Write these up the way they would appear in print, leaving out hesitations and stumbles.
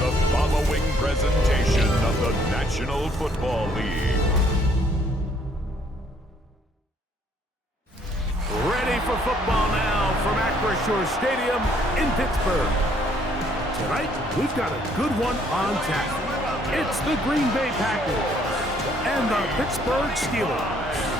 the following presentation of the National Football League. Ready for football now from Acrisure Stadium in Pittsburgh. Tonight, we've got a good one on tap. It's the Green Bay Packers and the Pittsburgh Steelers.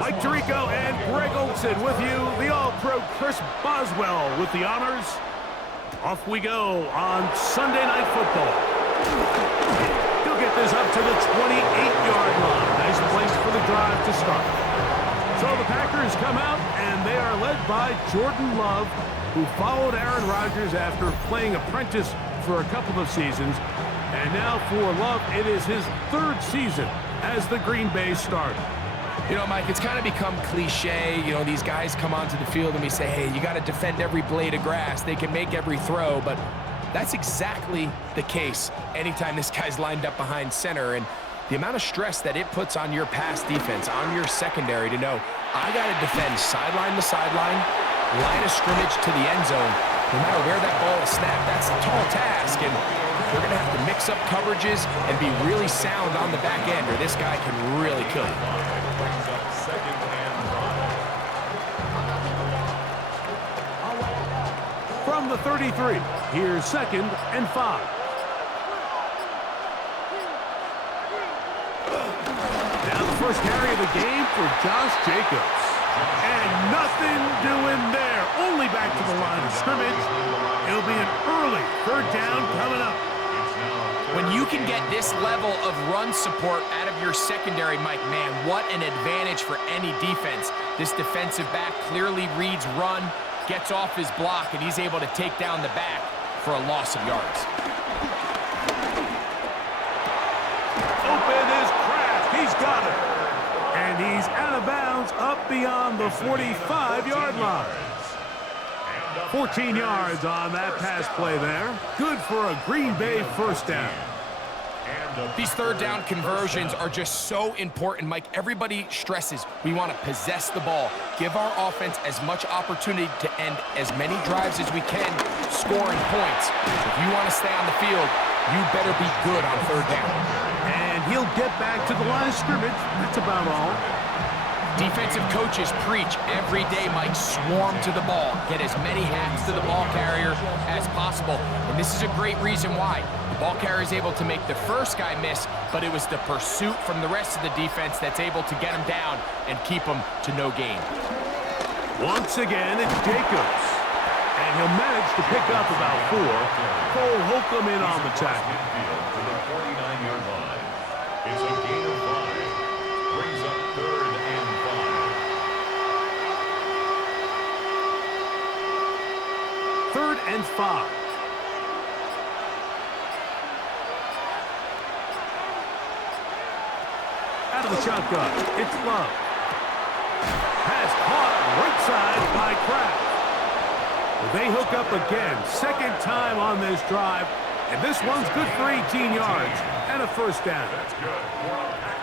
Mike Tirico and Greg Olson with you. The All-Pro Chris Boswell with the honors. Off we go on Sunday Night Football. He'll get this up to the 28-yard line. Nice place for the drive to start. So the Packers come out, and they are led by Jordan Love, who followed Aaron Rodgers after playing apprentice for a couple of seasons. And now for Love, it is his third season as the Green Bay starter. You know, Mike, it's kind of become cliche. You know, these guys come onto the field and we say, hey, you got to defend every blade of grass. They can make every throw, but that's exactly the case anytime this guy's lined up behind center. And the amount of stress that it puts on your pass defense, on your secondary to know, I got to defend sideline to sideline, line of scrimmage to the end zone. No matter where that ball is snapped, that's a tall task. And they're going to have to mix up coverages and be really sound on the back end, or this guy can really kill you. From the 33, here's 2nd and 5. Now the first carry of the game for Josh Jacobs. And nothing doing there. Only back to the line of scrimmage. It'll be an early 3rd down coming up. When you can get this level of run support out of your secondary, Mike, man, what an advantage for any defense. This defensive back clearly reads run, gets off his block, and he's able to take down the back for a loss of yards. Open is Kraft. He's got it. And he's out of bounds up beyond the 45-yard line. 14 yards on that pass play there. Good for a Green Bay first down. These 3rd down conversions are just so important, Mike. Everybody stresses we want to possess the ball, give our offense as much opportunity to end as many drives as we can, scoring points. If you want to stay on the field, you better be good on 3rd down. And he'll get back to the line of scrimmage. That's about all. Defensive coaches preach every day, Mike, swarm to the ball. Get as many hacks to the ball carrier as possible. And this is a great reason why. The ball carrier is able to make the first guy miss, but it was the pursuit from the rest of the defense that's able to get him down and keep him to no gain. Once again, it's Jacobs. And he'll manage to pick up about 4. Cole Holcomb in on the tackle. To the 49-yard line. It's a gain of 5. Brings up 3rd and 5. 3rd and 5. Out of the shotgun, it's Love. Pass caught right side by Kraft. They hook up again, 2nd time on this drive, and this one's good for 18 yards and a first down.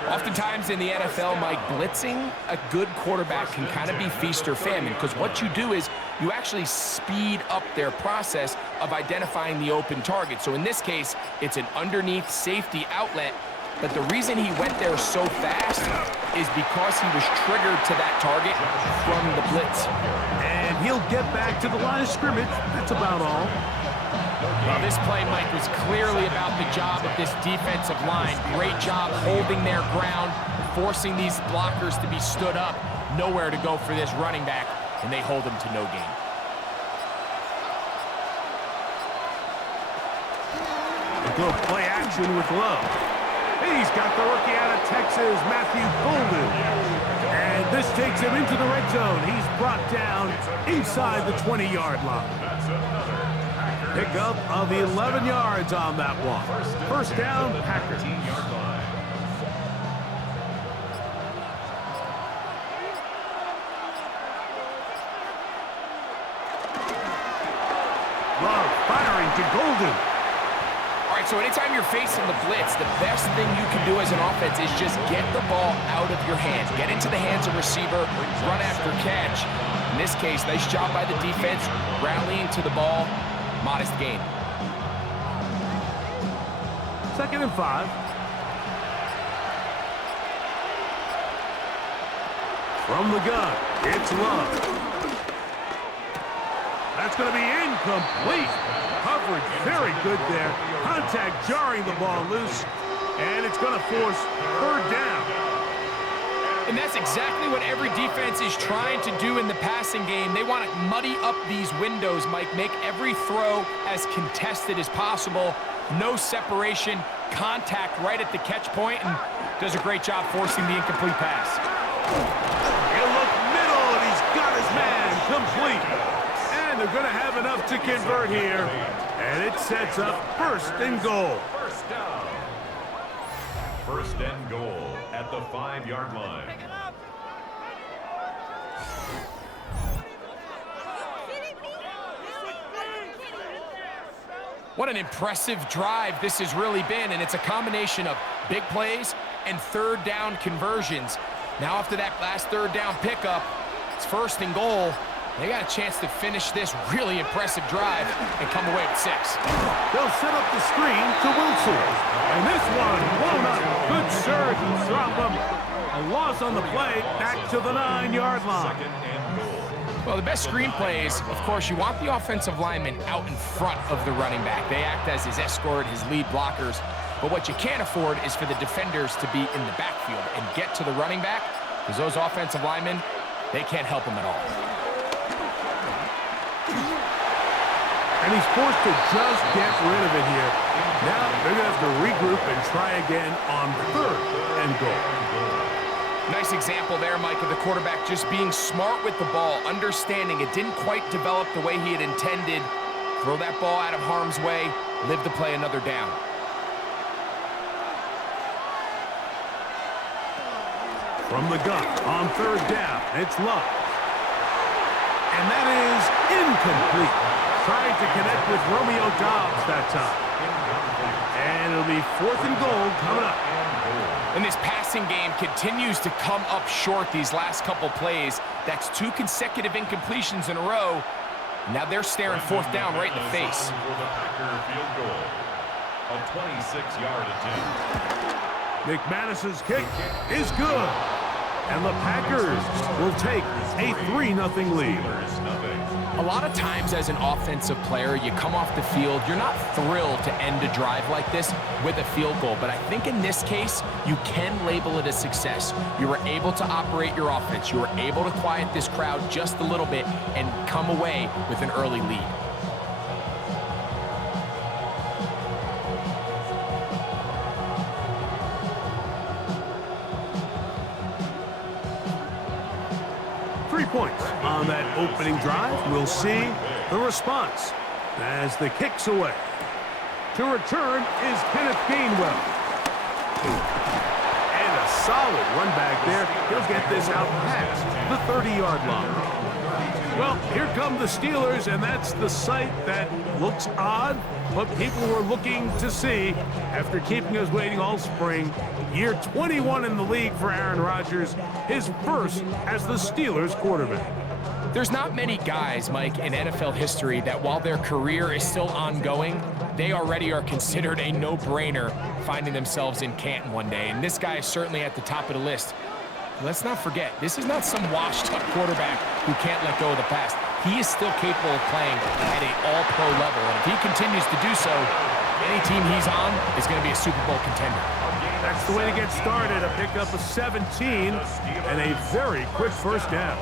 Oftentimes in the NFL, Mike, blitzing a good quarterback can kind of be feast or famine, because what you do is you actually speed up their process of identifying the open target. So in this case, it's an underneath safety outlet, but the reason he went there so fast is because he was triggered to that target from the blitz. And he'll get back to the line of scrimmage. That's about all. Well, this play, Mike, was clearly about the job of this defensive line. Great job holding their ground, forcing these blockers to be stood up. Nowhere to go for this running back, and they hold him to no gain. A good play action with Love. He's got the rookie out of Texas, Matthew Golden. And This takes him into the red zone. He's brought down inside the 20-yard line. Pickup of 11 yards on that one. First down, Packers. Love firing to Golden. All right, so anytime you're facing the blitz, the best thing you can do as an offense is just get the ball out of your hands. Get into the hands of receiver, run after catch. In this case, nice job by the defense, rallying to the ball. Modest gain. 2nd and 5. From the gun, it's Love. That's going to be incomplete. Coverage very good there. Contact jarring the ball loose, and it's going to force 3rd down. And that's exactly what every defense is trying to do in the passing game. They want to muddy up these windows, Mike, make every throw as contested as possible. No separation, contact right at the catch point, and does a great job forcing the incomplete pass. He'll look middle, and he's got his man complete. And they're going to have enough to convert here, and it sets up 1st and goal. First down. 1st and goal at the 5-yard line. What an impressive drive this has really been, and it's a combination of big plays and 3rd down conversions. Now after that last 3rd down pickup, it's 1st and goal. They got a chance to finish this really impressive drive and come away with 6. They'll set up the screen to Wilson. And this one blown up. Good surge and drop him. A loss on the play, back to the 9-yard line. Well, the best screen plays, of course, you want the offensive lineman out in front of the running back. They act as his escort, his lead blockers. But what you can't afford is for the defenders to be in the backfield and get to the running back, because those offensive linemen, they can't help him at all. And he's forced to just get rid of it here. Now they're going to have to regroup and try again on 3rd and goal. Nice example there, Mike, of the quarterback just being smart with the ball, understanding it didn't quite develop the way he had intended. Throw that ball out of harm's way, live to play another down. From the gun on 3rd down, it's Love. And that is incomplete. Trying to connect with Romeo Dobbs that time. And it'll be 4th and goal coming up. And this passing game continues to come up short these last couple plays. That's 2 consecutive incompletions in a row. Now they're staring 4th down right in the face. A 26-yard attempt. McManus's kick is good. And the Packers will take a 3-0 lead. A lot of times as an offensive player, you come off the field, you're not thrilled to end a drive like this with a field goal. But I think in this case, you can label it a success. You were able to operate your offense. You were able to quiet this crowd just a little bit and come away with an early lead. Points on that opening drive. We'll see the response as the kick's away. To return is Kenneth Gainwell. And a solid run back there. He'll get this out past the 30-yard line. Well, here come the Steelers, and that's the sight that looks odd, but people were looking to see after keeping us waiting all spring. Year 21 in the league for Aaron Rodgers, his first as the Steelers quarterback. There's not many guys, Mike, in NFL history that while their career is still ongoing, they already are considered a no-brainer finding themselves in Canton one day. And this guy is certainly at the top of the list. Let's not forget, this is not some washed-up quarterback who can't let go of the pass. He is still capable of playing at an all-pro level. And if he continues to do so, any team he's on is going to be a Super Bowl contender. That's the way to get started. A pickup of 17 and a very quick first down.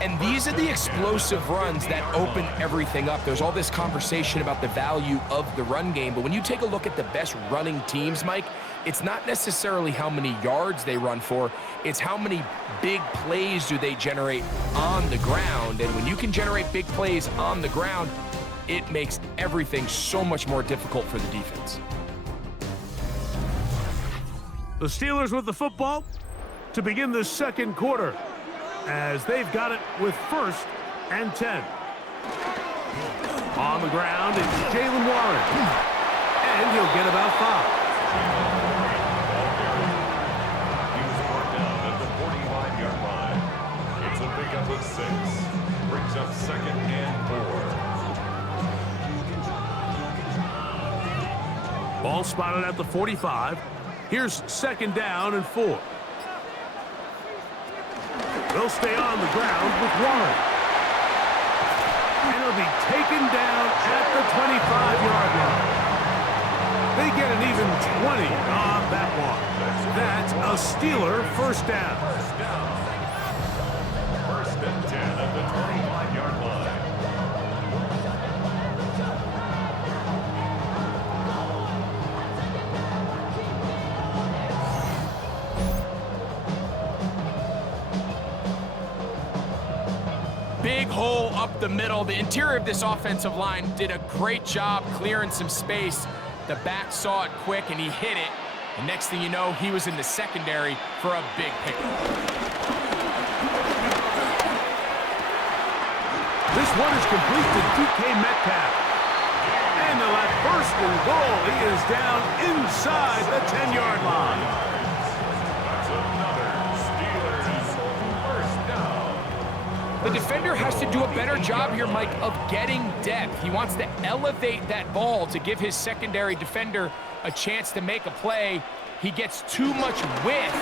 And these are the explosive runs that open everything up. There's all this conversation about the value of the run game, but when you take a look at the best running teams, Mike, it's not necessarily how many yards they run for, it's how many big plays do they generate on the ground. And when you can generate big plays on the ground, it makes everything so much more difficult for the defense. The Steelers with the football to begin the second quarter, as they've got it with 1st and 10. On the ground, it's Jaylen Warren, and he'll get about 5. He was brought down at the 45-yard line. It's a pickup of 6. Brings up 2nd and 4. Ball spotted at the 45. Here's 2nd down and 4. They'll stay on the ground with Warren. And he'll be taken down at the 25-yard line. They get an even 20 on that one. That's a Steeler 1st down. 1st and 10 at the 25-yard line. Big hole up the middle. The interior of this offensive line did a great job clearing some space. The back saw it quick, and he hit it. And next thing you know, he was in the secondary for a big pickup. This one is complete to DK Metcalf. And they'll have 1st and goal. He is down inside the 10-yard line. That's another Steelers 1st down. The defender has to do a better job here, Mike, of getting depth. He wants to elevate that ball to give his secondary defender a chance to make a play. He gets too much width,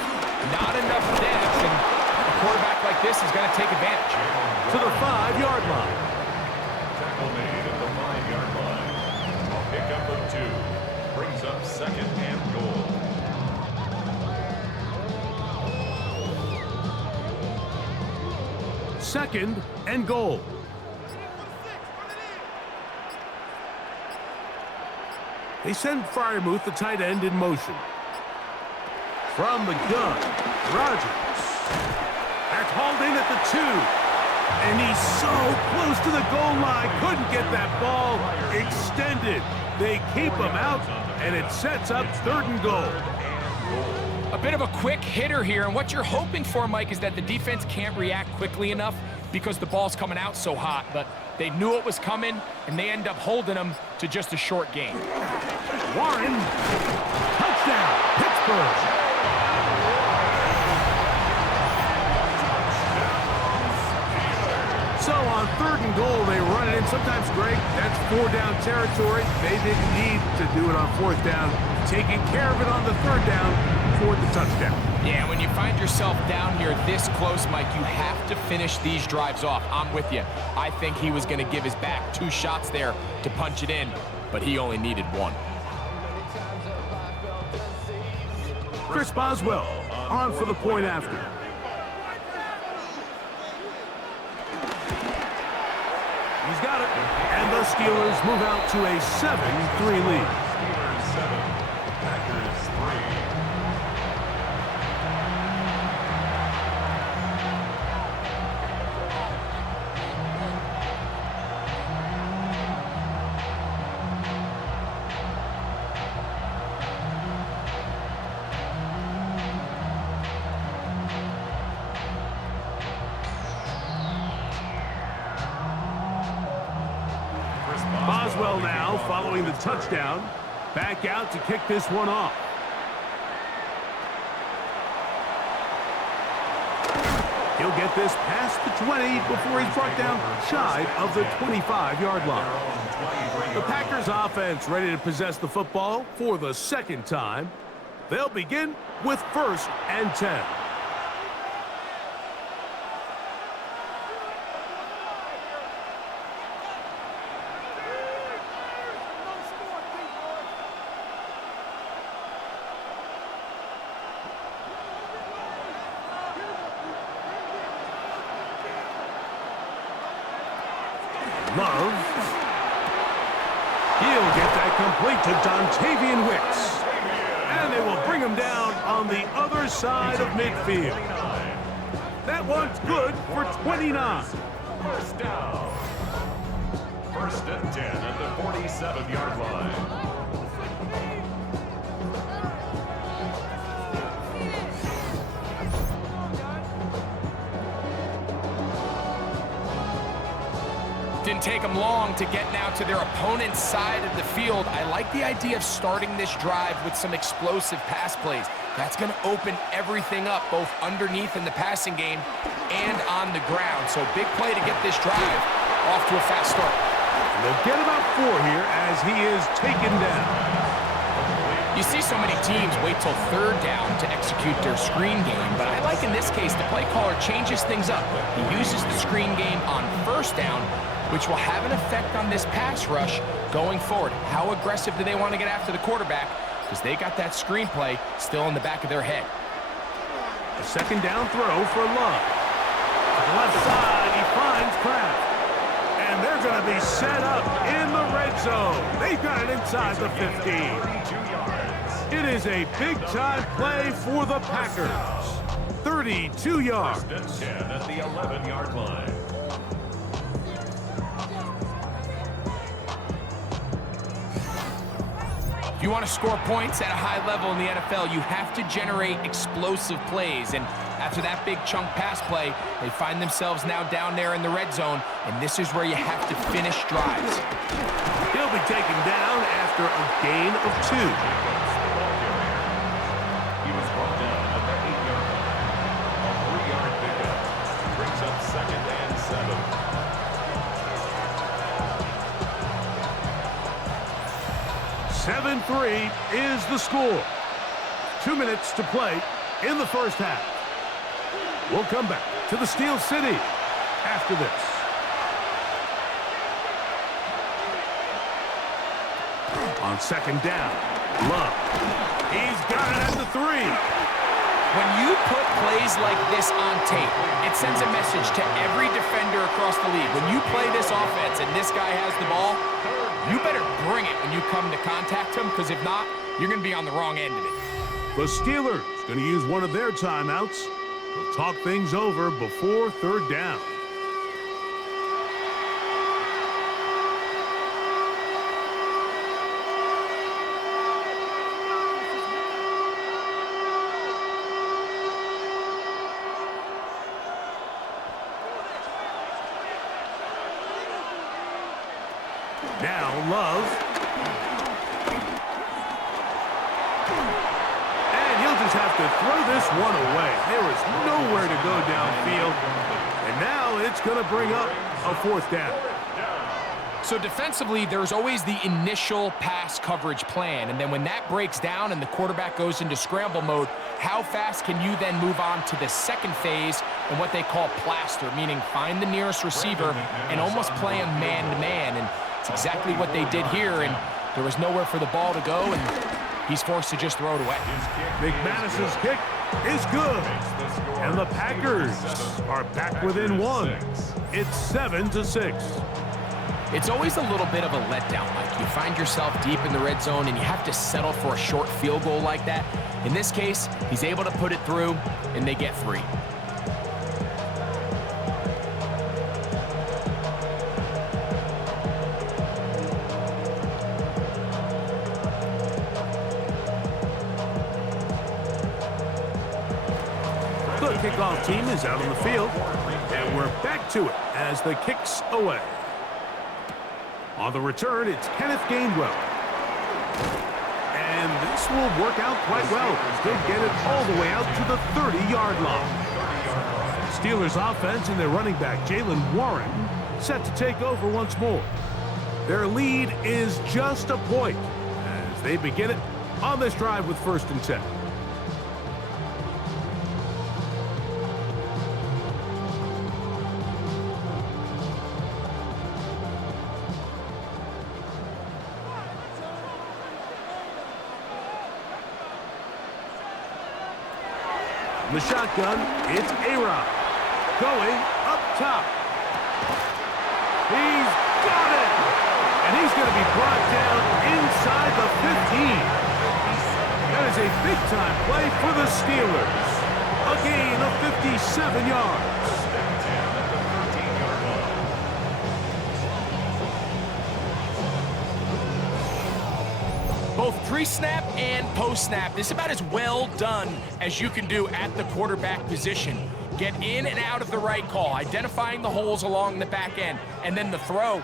not enough depth, and a quarterback like this is going to take advantage. To the 5-yard line. Tackle made at the 5-yard line. A pickup of 2. Brings up 2nd and goal. Second and goal. They send Freiermuth, the tight end, in motion. From the gun, Rodgers. That's hauled in at the 2. And he's so close to the goal line. Couldn't get that ball extended. They keep him out, and it sets up 3rd and goal. A bit of a quick hitter here, and what you're hoping for, Mike, is that the defense can't react quickly enough because the ball's coming out so hot, but they knew it was coming, and they end up holding them to just a short gain. Warren, touchdown, Pittsburgh. So on 3rd and goal, they run it in. Sometimes, Greg, that's 4-down territory. They didn't need to do it on 4th down. Taking care of it on the 3rd down for the touchdown. Yeah, when you find yourself down here this close, Mike, you have to finish these drives off. I'm with you. I think he was going to give his back 2 shots there to punch it in, but he only needed 1. Chris Boswell on for the point after. He's got it. And the Steelers move out to a 7-3 lead. Steelers 7, Packers 3. Boswell now following the touchdown. Back out to kick this one off. He'll get this past the 20 before he's brought down shy of the 25-yard line. The Packers offense ready to possess the football for the 2nd time. They'll begin with 1st and 10. Love. He'll get that complete to Dontavian Wicks. And they will bring bring him down on the other side of midfield. That one's good for 29. First down. First and 10 at the 47-yard line. Didn't take them long to get now to their opponent's side of the field. I like the idea of starting this drive with some explosive pass plays. That's going to open everything up, both underneath in the passing game and on the ground. So big play to get this drive off to a fast start. And they'll get about 4 here as he is taken down. You see so many teams wait till third down to execute their screen game, but I like in this case the play caller changes things up. He uses the screen game on first down, which will have an effect on this pass rush going forward. How aggressive do they want to get after the quarterback? Because they got that screenplay still in the back of their head. A second down throw for Love. To the left side, he finds Kraft. And they're going to be set up in the red zone. They've got it inside the 15. It is a big-time play for the Packers. 32 yards. First and 10 at the 11-yard line. If you want to score points at a high level in the NFL, you have to generate explosive plays. And after that big chunk pass play, they find themselves now down there in the red zone, and this is where you have to finish drives. He'll be taken down after a gain of 2. He was brought down at the 8-yard line. A 3-yard pickup brings up second and 7. 7-3 is the score. 2 minutes to play in the first half. We'll come back to the Steel City after this. On second down, Love. He's got it at the 3. When you put plays like this on tape, it sends a message to every defender across the league. When you play this offense and this guy has the ball, you better bring it when you come to contact him, because if not, you're going to be on the wrong end of it. The Steelers going to use one of their timeouts. They'll talk things over before third down. Now Love. And he'll just have to throw this one away. There is nowhere to go downfield. And now it's going to bring up a fourth down. So defensively, there's always the initial pass coverage plan. And then when that breaks down and the quarterback goes into scramble mode, how fast can you then move on to the second phase and what they call plaster, meaning find the nearest receiver and almost play him man-to-man. And it's exactly what they did here, and there was nowhere for the ball to go, and he's forced to just throw it away. McManus's kick is good, and the Packers are back within 1. It's 7-6. It's always a little bit of a letdown. Like, you find yourself deep in the red zone, and you have to settle for a short field goal like that. In this case, he's able to put it through, and they get 3. The kickoff team is out on the field, and we're back to it as the kick's away. On the return, it's Kenneth Gainwell. And this will work out quite well as they get it all the way out to the 30-yard line. Steelers offense and their running back, Jaylen Warren, set to take over once more. Their lead is just a point as they begin it on this drive with 1st and 10. The shotgun, it's A-Rod. Going up top. He's got it! And he's going to be brought down inside the 15. That is a big-time play for the Steelers. A gain of 57 yards. Step 10 at the 13-yard line. Both pre-snap and post-snap, this is about as well done as you can do at the quarterback position. Get in and out of the right call, identifying the holes along the back end, and then the throw.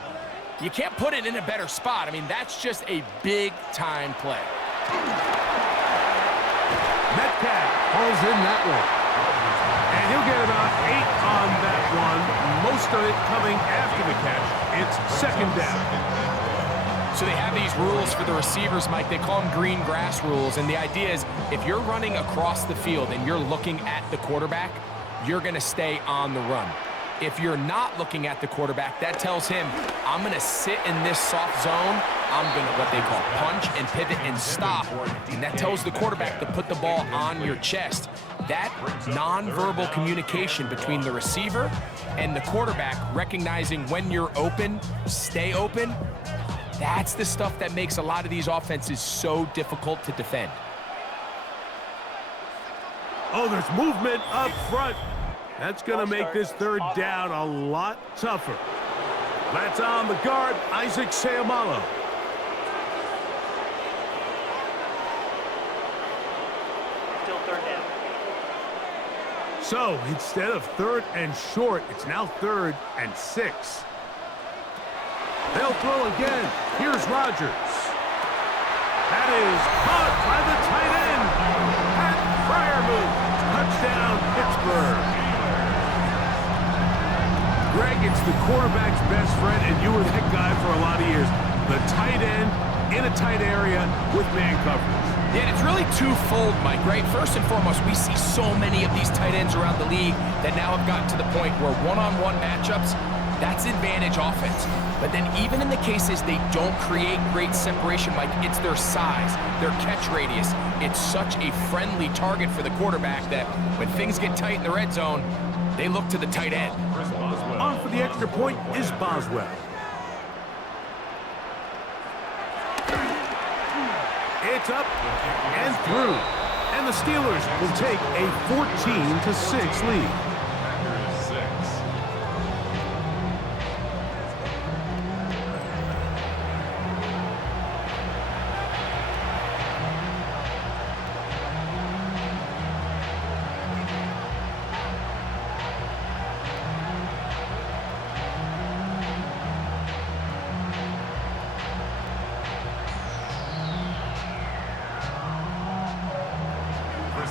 You can't put it in a better spot. I mean, that's just a big-time play. Metcalf pulls in that one. And he'll get about 8 on that one. Most of it coming after the catch. It's second down. So they have these rules for the receivers, Mike. They call them green grass rules. And the idea is if you're running across the field and you're looking at the quarterback, you're going to stay on the run. If you're not looking at the quarterback, that tells him, I'm going to sit in this soft zone. I'm going to, what they call, punch and pivot and stop. And that tells the quarterback to put the ball on your chest. That nonverbal communication between the receiver and the quarterback, recognizing when you're open, stay open, that's the stuff that makes a lot of these offenses so difficult to defend. Oh, there's movement up front. That's going to make this third down a lot tougher. That's on the guard, Isaac Seumalo. Still third down. So instead of 3rd and short, it's now 3rd and 6. They'll throw again. Here's Rodgers. That is caught by the tight end. Pat Fryermuth. Touchdown, Pittsburgh. Greg, it's the quarterback's best friend, and you were that guy for a lot of years. The tight end in a tight area with man coverage. Yeah, and it's really twofold, Mike, right? First and foremost, we see so many of these tight ends around the league that now have gotten to the point where one-on-one matchups, that's advantage offense. But then even in the cases they don't create great separation, Mike, it's their size, their catch radius. It's such a friendly target for the quarterback that when things get tight in the red zone, they look to the tight end. On for the extra point is Boswell. It's up and through. And the Steelers will take a 14-6 lead. Packers 6.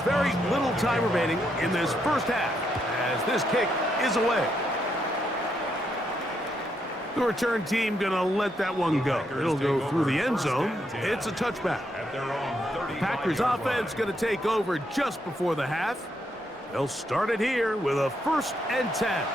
Very little time remaining in this first half as this kick is away. The return team going to let that one go. It'll go through the end zone. It's a touchback. Packers offense going to take over just before the half. They'll start it here with a 1st and 10.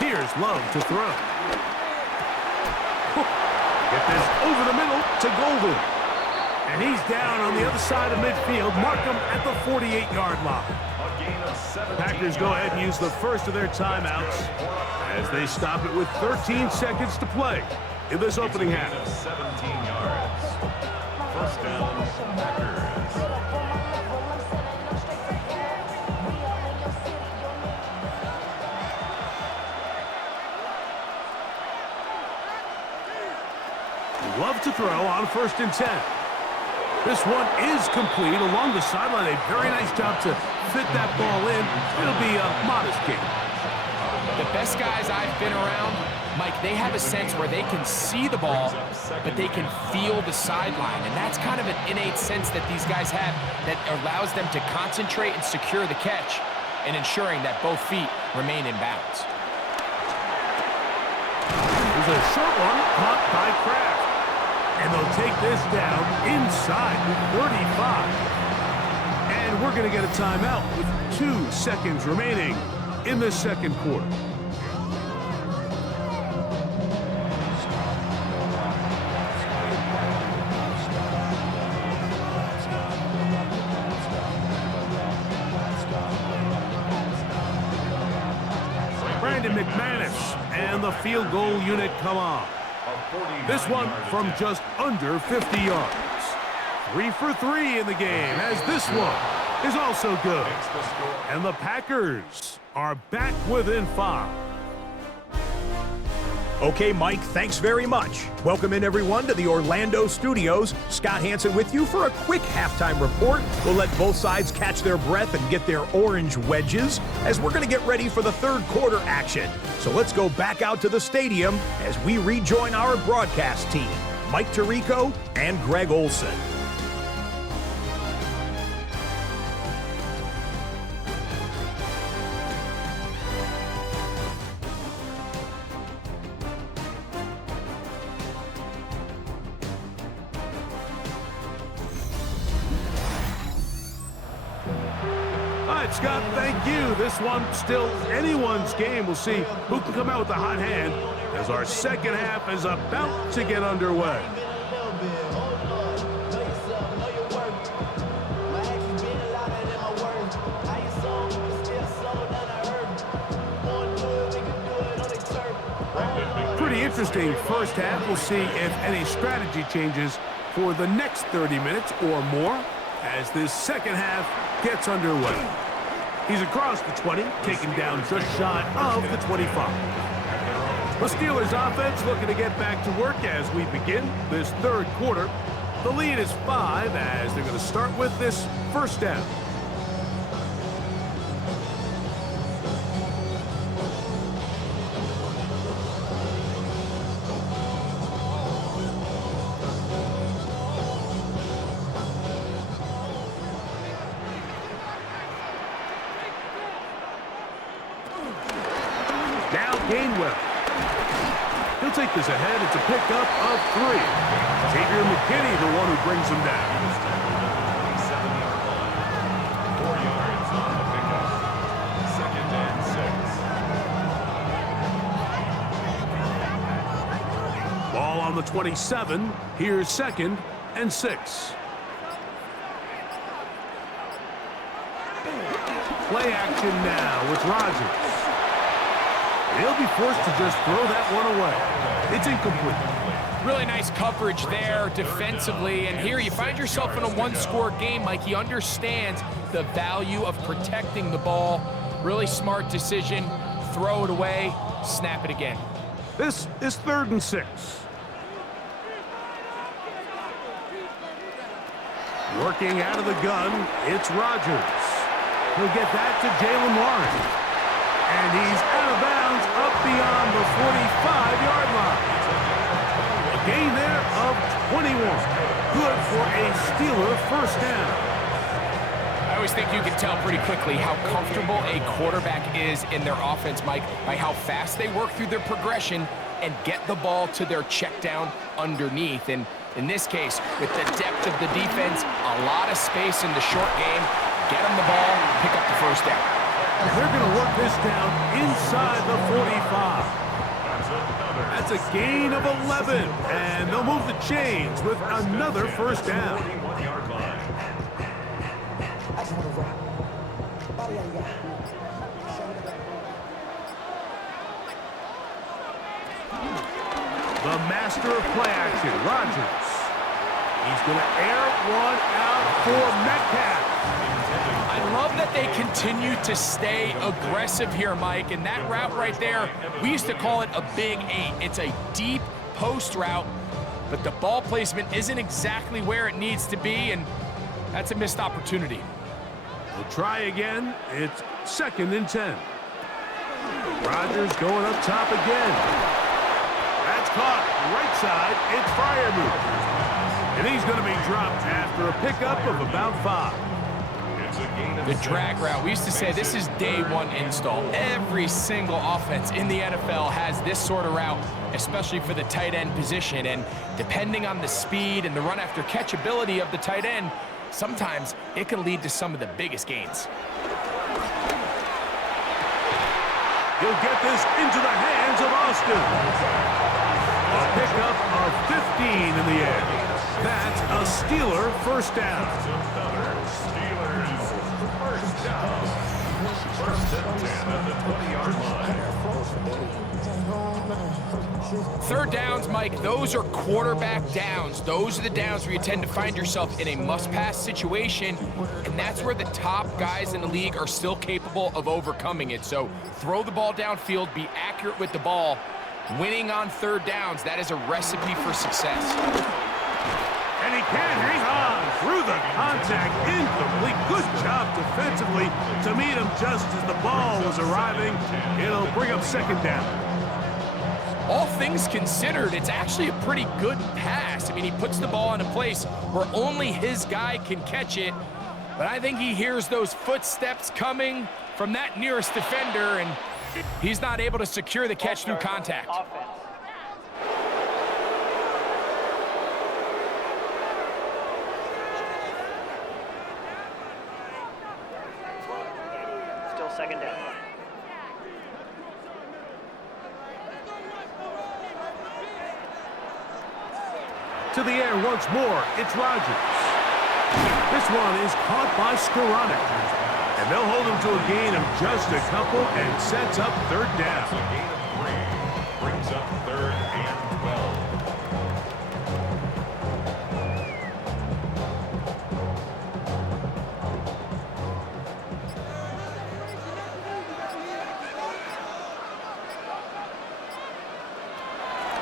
Here's Love to throw. Get this over the middle to Golden. And he's down on the other side of midfield. Mark him at the 48-yard line. Packers go ahead and use the first of their timeouts as they stop it with 13 seconds to play in this opening half. 17 yards. First down, Packers. Love to throw on 1st and 10. This one is complete along the sideline. A very nice job to fit that ball in. It'll be a modest gain. The best guys I've been around, Mike, they have a sense where they can see the ball, but they can feel the sideline. And that's kind of an innate sense that these guys have that allows them to concentrate and secure the catch and ensuring that both feet remain in bounds. There's a short one caught by Kraft. And they'll take this down inside the 35. And we're going to get a timeout with 2 seconds remaining in the second quarter. Brandon McManus, and the field goal unit come on. This one from just under 50 yards. 3 for 3 in the game, as this one is also good. And the Packers are back within 5. Okay, Mike, thanks very much. Welcome in, everyone, to the Orlando studios. Scott Hansen with you for a quick halftime report. We'll let both sides catch their breath and get their orange wedges as we're going to get ready for the third quarter action. So let's go back out to the stadium as we rejoin our broadcast team, Mike Tirico and Greg Olson. Scott, thank you. This one still anyone's game. We'll see who can come out with the hot hand as our second half is about to get underway. Pretty interesting first half. We'll see if any strategy changes for the next 30 minutes or more as this second half gets underway. He's across the 20, taken down just shy of the 25. The Steelers offense looking to get back to work as we begin this third quarter. The lead is 5 as they're going to start with this first down. Gainwell. He'll take this ahead. It's a pickup of 3. Xavier McKinney, the one who brings him down. 27-yard line. 4 yards on the pickup. Second and 6. Ball on the 27. Here's second and 6. Play action now with Rodgers. He'll be forced to just throw that one away. It's incomplete. Really nice coverage there defensively. And here you find yourself in a one-score game. Mike, he understands the value of protecting the ball. Really smart decision. Throw it away. Snap it again. This is 3rd and 6. Working out of the gun, it's Rodgers. He'll get that to Jalen Warren. And he's out of bounds up beyond the 45-yard line. A gain there of 21. Good for a Steeler first down. I always think you can tell pretty quickly how comfortable a quarterback is in their offense, Mike, by how fast they work through their progression and get the ball to their check down underneath. And in this case, with the depth of the defense, a lot of space in the short game, get them the ball, pick up the first down. They're going to work this down inside the 45. That's a gain of 11, and they'll move the chains with another first down. The master of play action, Rodgers. He's going to air one out for Metcalf. I love that they continue to stay aggressive here, Mike, and that route right there, we used to call it a big 8. It's a deep post route, but the ball placement isn't exactly where it needs to be, and that's a missed opportunity. We'll try again. It's 2nd and 10. Rodgers going up top again. That's caught. Right side, it's Freiermuth. And he's going to be dropped after a pickup of about 5. The drag route, we used to say this is day one install. Every single offense in the NFL has this sort of route, especially for the tight end position. And depending on the speed and the run after catch ability of the tight end, sometimes it can lead to some of the biggest gains. He'll get this into the hands of Austin. A pickup of 15 in the air. That's a Steeler first down. First and 10 at the 20-yard line. Third downs, Mike, those are quarterback downs. Those are the downs where you tend to find yourself in a must-pass situation, and that's where the top guys in the league are still capable of overcoming it. So throw the ball downfield, be accurate with the ball. Winning on third downs, that is a recipe for success. And he can't hang on through the contact. Incomplete. Good job defensively to meet him just as the ball was arriving. It'll bring up second down. All things considered, it's actually a pretty good pass. I mean, he puts the ball in a place where only his guy can catch it. But I think he hears those footsteps coming from that nearest defender, and he's not able to secure the catch through contact. Still second down. To the air once more, it's Rodgers. This one is caught by Skoranek. And they'll hold him to a gain of just a couple and sets up third down. A gain of 3 brings up third and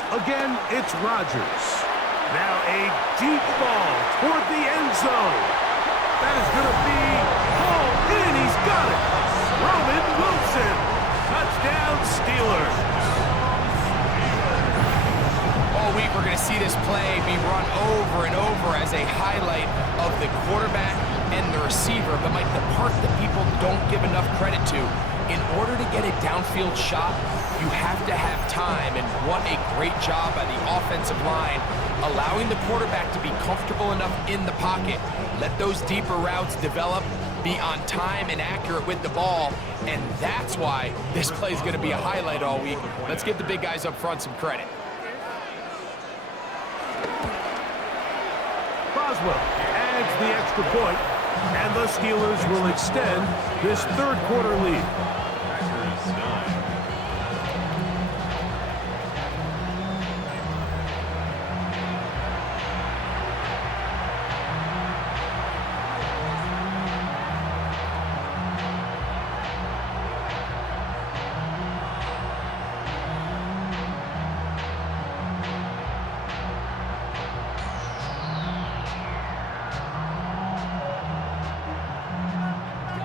12. Again, it's Rodgers. Now a deep ball toward the end zone. That is going to be hauled in. He's got it. Roman Wilson. Touchdown, Steelers. All week, we're going to see this play be run over and over as a highlight of the quarterback and the receiver. But, Mike, the part that people don't give enough credit to, in order to get a downfield shot, you have to have time. And what a great job by the offensive line, allowing the quarterback to be comfortable enough in the pocket. Let those deeper routes develop, be on time and accurate with the ball, and that's why this play is going to be a highlight all week. Let's give the big guys up front some credit. Boswell adds the extra point, and the Steelers will extend this third quarter lead. Packers 9.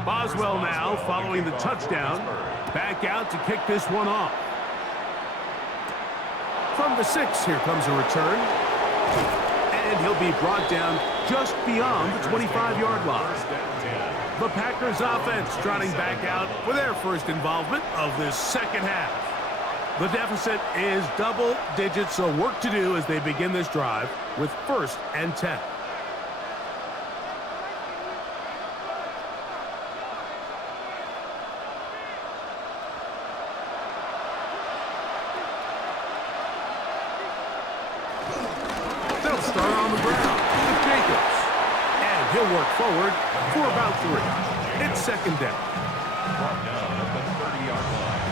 Boswell now, following the touchdown, back out to kick this one off. From the 6, here comes a return. And he'll be brought down just beyond the 25-yard line. The Packers offense trotting back out for their first involvement of this second half. The deficit is double digits, so work to do as they begin this drive with 1st and 10. Start on the ground with Jacobs. And he'll work forward for about 3. It's second down. Brought down at the 30-yard line.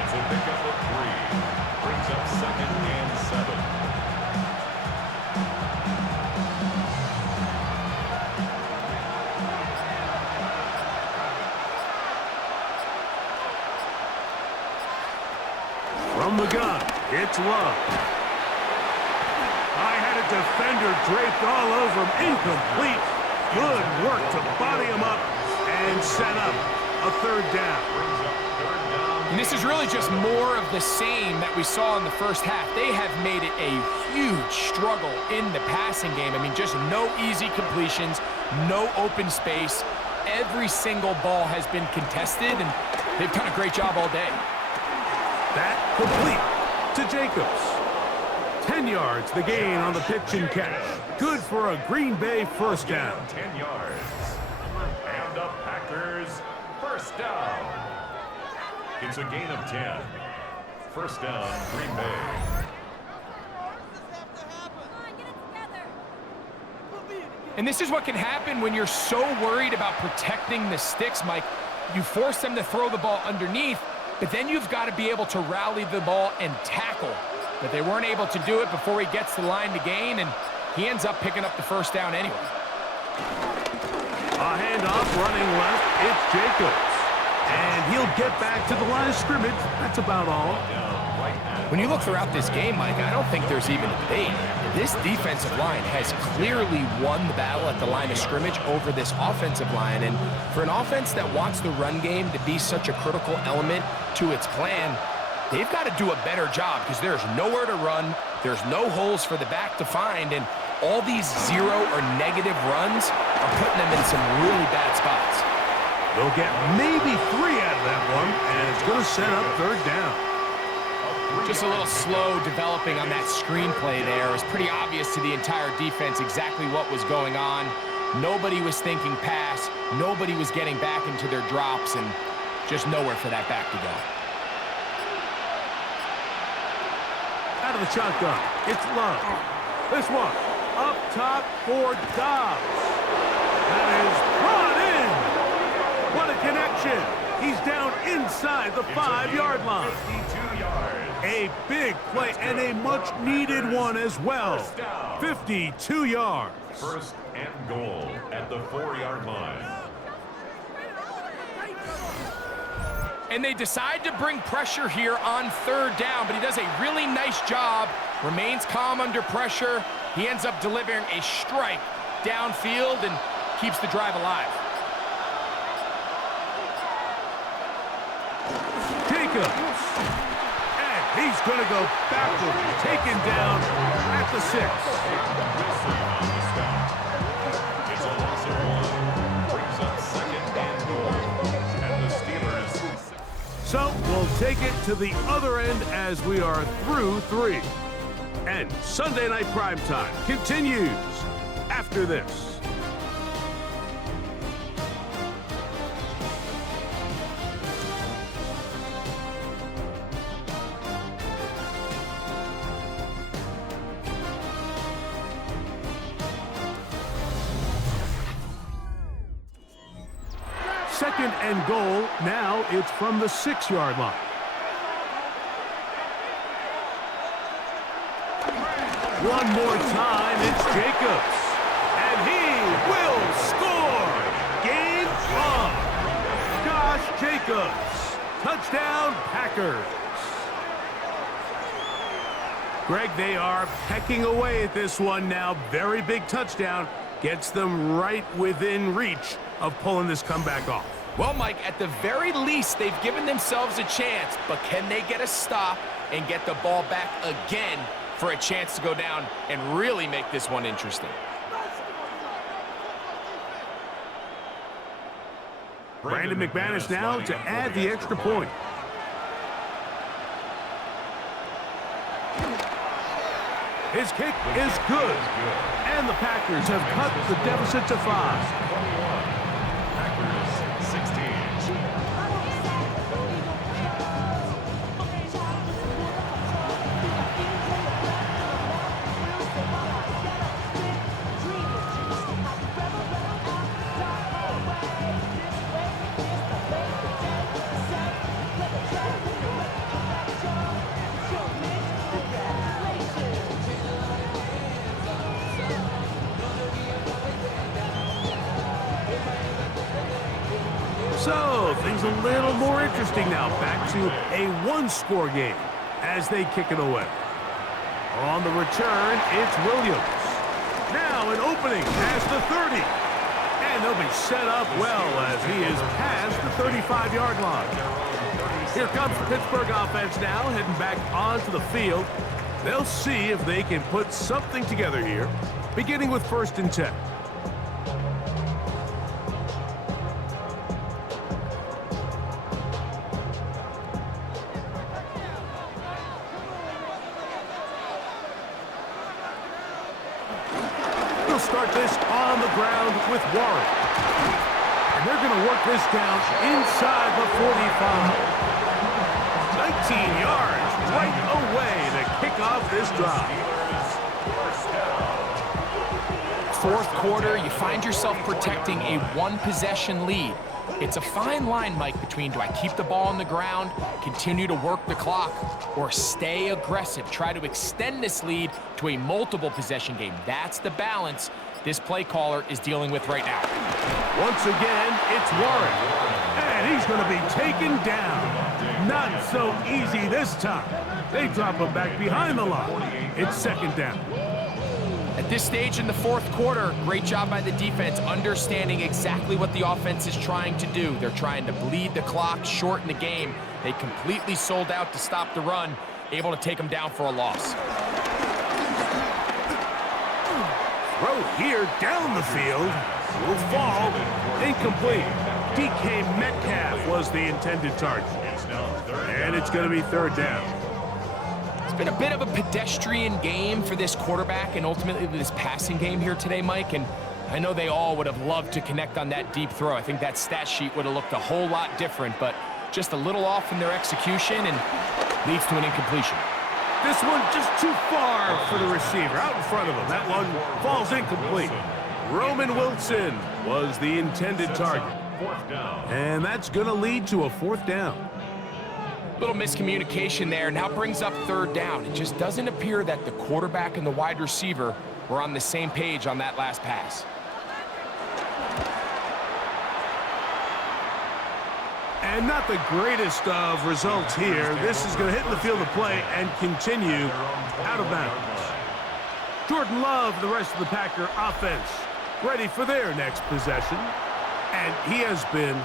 It's a pickup of 3. Brings up second and 7. From the gun, it's Love. Defender draped all over him. Incomplete. Good work to body him up and set up a third down. And this is really just more of the same that we saw in the first half. They have made it a huge struggle in the passing game. I mean, just no easy completions, no open space. Every single ball has been contested, and they've done a great job all day. That complete to Jacobs. 10 yards, the gain on the pitch and catch. Good for a Green Bay first down. 10 yards. And the Packers first down. It's a gain of 10. First down, Green Bay. And this is what can happen when you're so worried about protecting the sticks, Mike. you force them to throw the ball underneath, but then you've got to be able to rally the ball and tackle. But they weren't able to do it before he gets to the line to gain, and he ends up picking up the first down anyway. A handoff running left. It's Jacobs. And he'll get back to the line of scrimmage. That's about all. When you look throughout this game, Mike, I don't think there's even a debate. This defensive line has clearly won the battle at the line of scrimmage over this offensive line. And for an offense that wants the run game to be such a critical element to its plan, they've got to do a better job because there's nowhere to run. There's no holes for the back to find. And all these zero or negative runs are putting them in some really bad spots. They'll get maybe 3 out of that one, and it's going to set up third down. Just a little slow developing on that screenplay there. It was pretty obvious to the entire defense exactly what was going on. Nobody was thinking pass. Nobody was getting back into their drops, and just nowhere for that back to go. Out of the shotgun, it's Love. This one, up top for Dobbs. That is brought in. What a connection. He's down inside the 5-yard line. 52 yards. A big play and a much-needed one as well. 52 yards. First and goal at the 4-yard line. And they decide to bring pressure here on third down, but he does a really nice job. Remains calm under pressure. He ends up delivering a strike downfield and keeps the drive alive. Jacobs. And he's going to go backwards. Taken down at the 6. Wilson on the stop. It's a loss of 1. Brings up second and goal. And the Steelers. So we'll take it to the other end as we are through 3. And Sunday Night Primetime continues after this. Second and goal. Now it's from the 6-yard line. One more time, it's Jacobs. And he will score. Game on. Josh Jacobs. Touchdown, Packers. Greg, they are pecking away at this one now. Very big touchdown. Gets them right within reach of pulling this comeback off. Well, Mike, at the very least, they've given themselves a chance, but can they get a stop and get the ball back again for a chance to go down and really make this one interesting? Brandon McManus now to add the extra point. His kick is good. And the Packers have cut the deficit to 5. Packers 16. So, things a little more interesting now. Back to a 1-score game as they kick it away. On the return, it's Williams. Now an opening past the 30. And they'll be set up well as he is past the 35-yard line. Here comes the Pittsburgh offense now, heading back onto the field. They'll see if they can put something together here, beginning with 1st and 10. Start this on the ground with Warren. And they're going to work this down inside the 45. 19 yards right away to kick off this drive. 4th quarter, you find yourself protecting a 1-possession lead. It's a fine line, Mike, between do I keep the ball on the ground, continue to work the clock, or stay aggressive, try to extend this lead to a multiple possession game. That's the balance this play caller is dealing with right now. Once again, it's Warren. And he's going to be taken down. Not so easy this time. They drop him back behind the line. It's second down. At this stage in the fourth quarter, great job by the defense understanding exactly what the offense is trying to do. They're trying to bleed the clock, shorten the game. They completely sold out to stop the run, able to take them down for a loss. Throw here down the field. Will fall. Incomplete. DK Metcalf was the intended target. And it's going to be third down. It's been a bit of a pedestrian game for this quarterback and ultimately this passing game here today, Mike. And I know they all would have loved to connect on that deep throw. I think that stat sheet would have looked a whole lot different, but just a little off in their execution and leads to an incompletion. This one just too far for the receiver. Out in front of him. That one falls incomplete. Roman Wilson was the intended target. And that's going to lead to a fourth down. Little miscommunication there. Now brings up third down. It just doesn't appear that the quarterback and the wide receiver were on the same page on that last pass. And not the greatest of results here. This is going to hit in the field of play and continue out of bounds. Jordan Love, the rest of the Packer offense, ready for their next possession. And he has been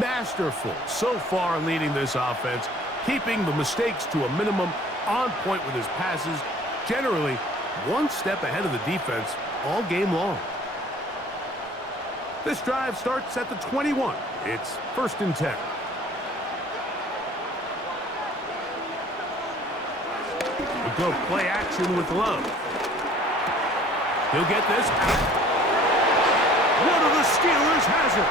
masterful so far in leading this offense, keeping the mistakes to a minimum, on point with his passes, generally one step ahead of the defense all game long. This drive starts at the 21. It's first and 10. We'll go play action with Love. He'll get this out. One of the Steelers has it.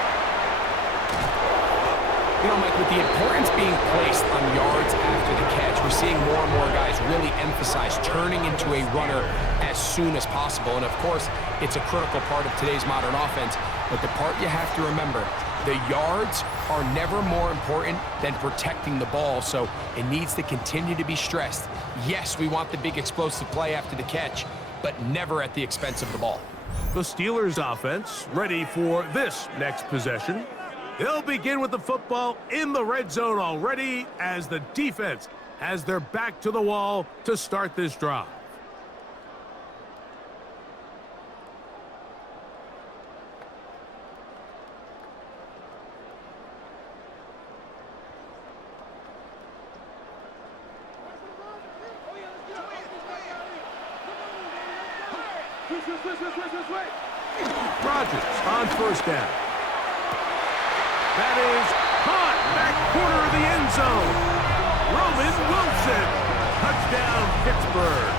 You know, Mike, with the importance being placed on yards after the catch, we're seeing more and more guys really emphasize turning into a runner as soon as possible. And, of course, it's a critical part of today's modern offense. But the part you have to remember, the yards are never more important than protecting the ball, so it needs to continue to be stressed. Yes, we want the big explosive play after the catch, but never at the expense of the ball. The Steelers offense ready for this next possession. They'll begin with the football in the red zone already as the defense has their back to the wall to start this drive. Rodgers on first down. That is caught back corner of the end zone. Roman Wilson. Touchdown, Pittsburgh.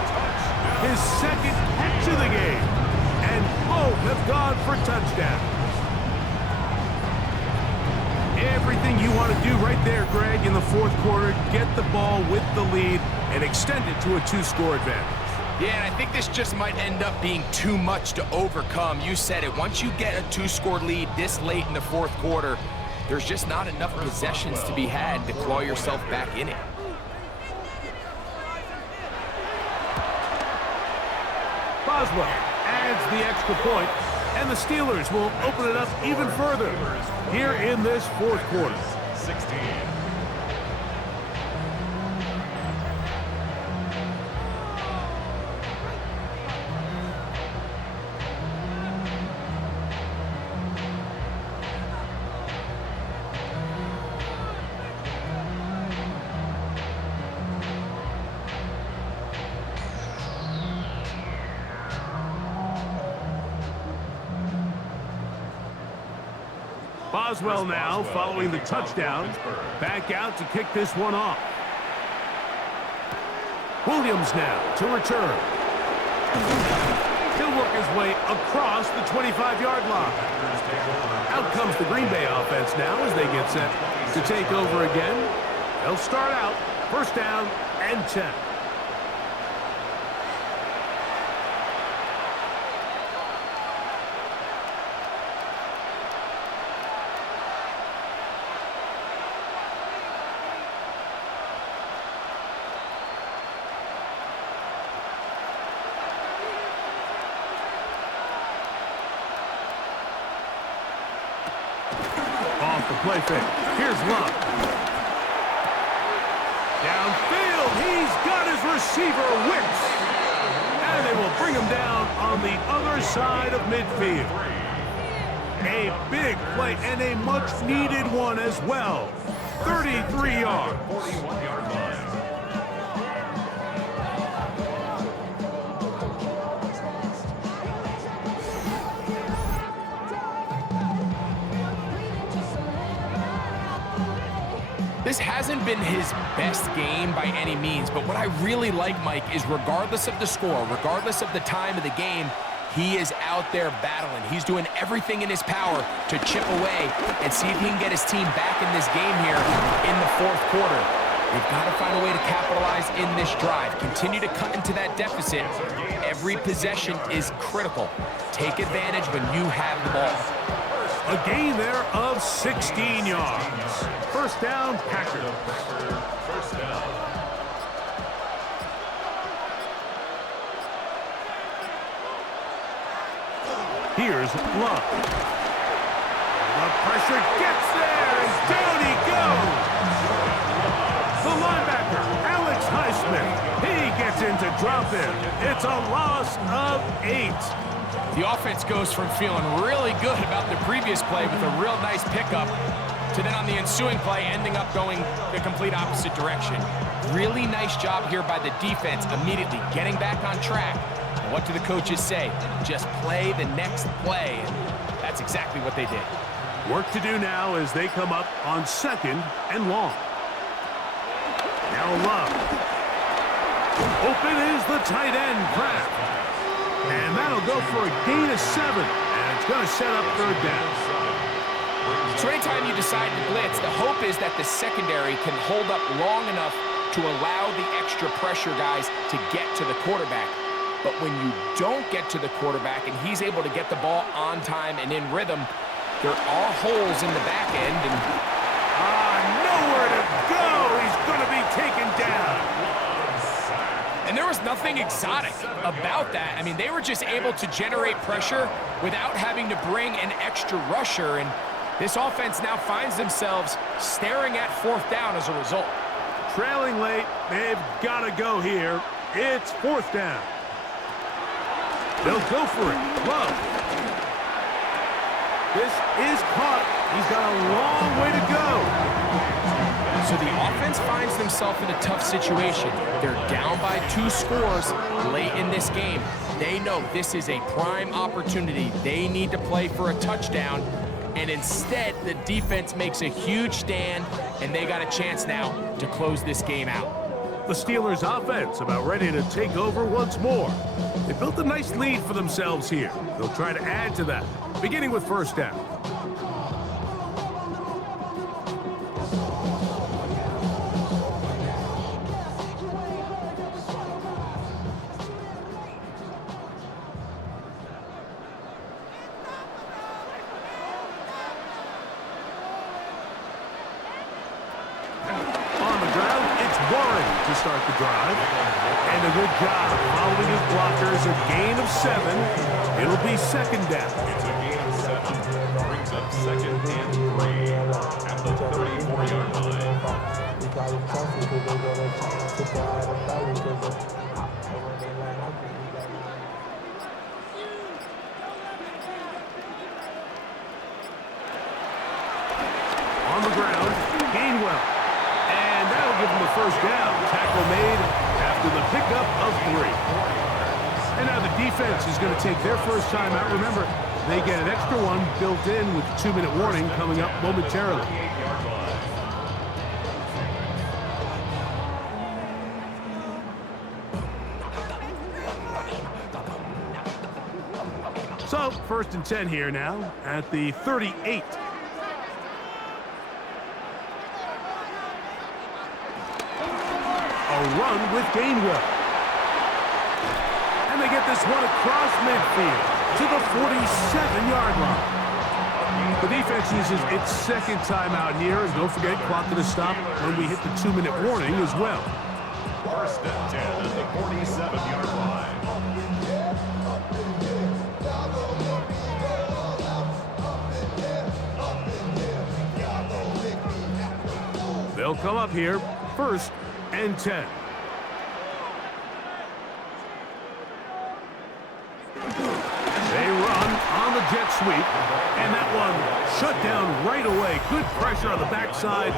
His second catch of the game. And both have gone for touchdowns. Everything you want to do right there, Greg, in the fourth quarter. Get the ball with the lead and extend it to a two-score advantage. Yeah, and I think this just might end up being too much to overcome. You said it. Once you get a two-score lead this late in the fourth quarter, there's just not enough possessions to be had to claw yourself back in it. Boswell adds the extra point, and the Steelers will open it up even further here in this fourth quarter. 16. Boswell now following the touchdown. Back out to kick this one off. Williams now to return. He'll work his way across the 25-yard line. Out comes the Green Bay offense now as they get set to take over again. They'll start out first down and 10. with the play fake. Here's Love. Downfield, he's got his receiver Wicks. And they will bring him down on the other side of midfield. A big play and a much-needed one as well. 33 yards. 41-yard line. This hasn't been his best game by any means, but what I really like, Mike, is regardless of the score, regardless of the time of the game, he is out there battling. He's doing everything in his power to chip away and see if he can get his team back in this game here in the fourth quarter. They've got to find a way to capitalize in this drive. Continue to cut into that deficit. Every possession is critical. Take advantage when you have the ball. A gain there of 16 yards. First down, Packers. First down. Here's Love. The pressure gets there, and down he goes. The linebacker, Alex Highsmith, he gets into drop in. It's a loss of 8. The offense goes from feeling really good about the previous play with a real nice pickup to then on the ensuing play ending up going the complete opposite direction. Really nice job here by the defense immediately getting back on track. And what do the coaches say? Just play the next play. And that's exactly what they did. Work to do now as they come up on second and long. Now Love. Open is the tight end, Kraft. And that'll go for a gain of 7. And it's going to set up third down. So anytime you decide to blitz, the hope is that the secondary can hold up long enough to allow the extra pressure guys to get to the quarterback. But when you don't get to the quarterback and he's able to get the ball on time and in rhythm, there are holes in the back end. And nowhere to go. He's going to be taken down. And there was nothing exotic about that. I mean, they were just able to generate pressure without having to bring an extra rusher. And this offense now finds themselves staring at fourth down as a result. Trailing late, they've got to go here. It's fourth down. They'll go for it. Love. This is caught. He's got a long way to go. So the offense finds themselves in a tough situation. They're down by 2 scores late in this game. They know this is a prime opportunity. They need to play for a touchdown. And instead, the defense makes a huge stand, and they got a chance now to close this game out. The Steelers' offense about ready to take over once more. They built a nice lead for themselves here. They'll try to add to that, beginning with first down. To start the drive. And a good job following his blockers. A gain of 7. It'll be second down. It's a gain of 7. Brings up second and 3 at the 34-yard line. On the ground, Gainwell. And that'll give him the first down. Tackle made after the pickup of 3. And now the defense is going to take their first time out. Remember, they get an extra one built in with 2-minute warning coming up momentarily. So, first and 10 here now at the 38. A run with Gainwell. And they get this one across midfield to the 47-yard line. The defense uses its second timeout here. And don't forget, clock to the stop when we hit the 2-minute warning as well. First and 10 at the 47-yard line. They'll come up here, 1st and 10. They run on the jet sweep, and that one shut down right away. Good pressure on the backside.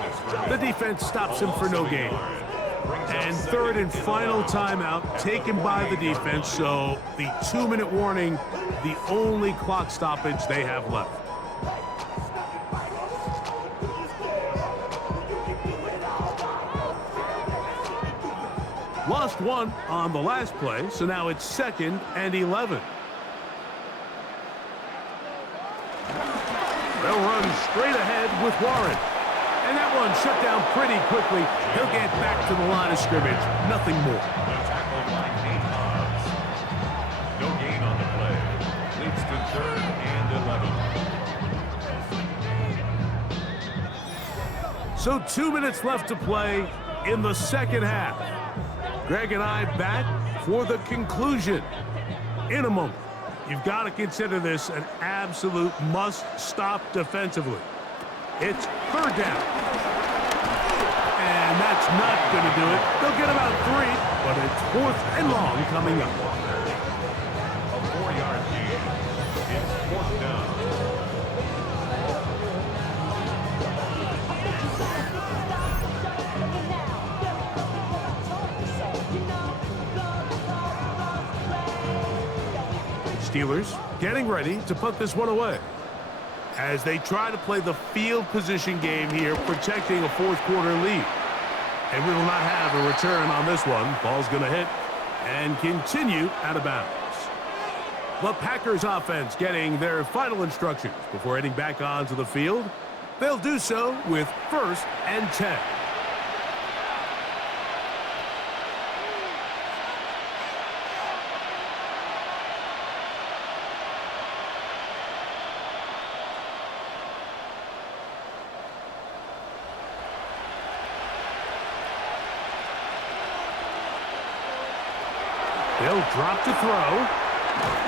The defense stops him for no gain. And 3rd and final timeout taken by the defense, so the 2-minute warning, the only clock stoppage they have left. Lost one on the last play, so now it's 2nd and 11. They'll run straight ahead with Warren. And that one shut down pretty quickly. He'll get back to the line of scrimmage. Nothing more. Tackled by Nate Hobbs. No gain on the play. Leads to 3rd and 11. So 2 minutes left to play in the second half. Greg and I back for the conclusion in a moment. You've got to consider this an absolute must-stop defensively. It's 3rd down. And that's not going to do it. They'll get about 3, but it's 4th and long coming up. A 4-yard gain. It's 4th down. Steelers getting ready to put this one away as they try to play the field position game here, protecting a 4th quarter lead. And we will not have a return on this one. Ball's going to hit and continue out of bounds. The Packers offense getting their final instructions before heading back onto the field. They'll do so with 1st and 10. They'll drop to throw.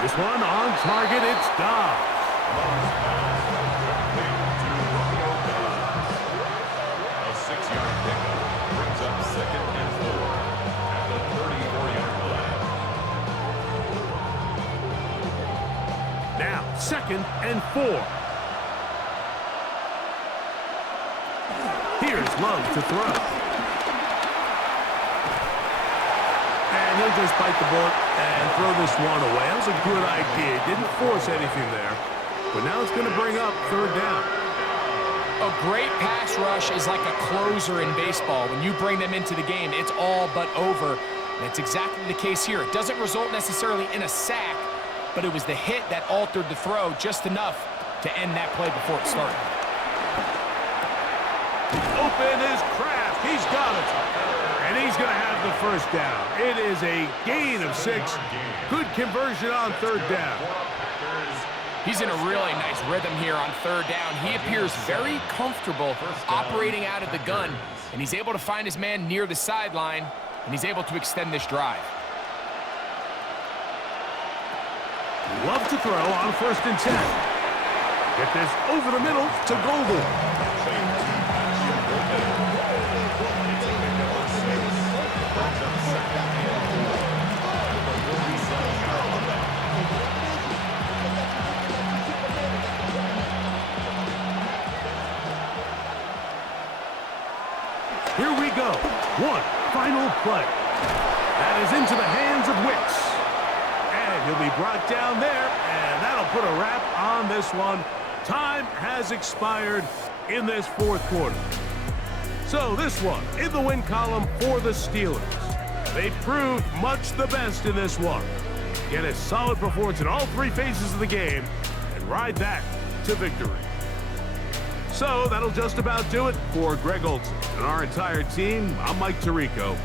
This one on target, it's Dobbs. A 6-yard pickup brings up 2nd and 4 at the 34-yard line. Now 2nd and 4. Here's Love to throw. And he'll just bite the bullet and throw this one away. That was a good idea. Didn't force anything there. But now it's going to bring up 3rd down. A great pass rush is like a closer in baseball. When you bring them into the game, it's all but over. And it's exactly the case here. It doesn't result necessarily in a sack, but it was the hit that altered the throw just enough to end that play before it started. Open is Kraft. He's got it. And he's going to have the 1st down. It is a gain of 6. Good conversion on 3rd down. He's in a really nice rhythm here on 3rd down. He appears very comfortable operating out of the gun, and he's able to find his man near the sideline, and he's able to extend this drive. Love to throw on 1st and 10. Get this over the middle to Golden. Here we go. One final play. That is into the hands of Wicks. And he'll be brought down there, and that'll put a wrap on this one. Time has expired in this 4th quarter. So this one in the win column for the Steelers. They proved much the best in this one. Get a solid performance in all 3 phases of the game and ride that to victory. So that'll just about do it for Greg Olson and our entire team. I'm Mike Tirico.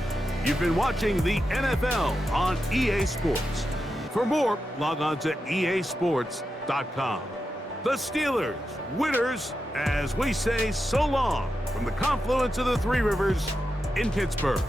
You've been watching the NFL on EA Sports. For more, log on to easports.com. The Steelers, winners, as we say so long from the confluence of the 3 rivers in Pittsburgh.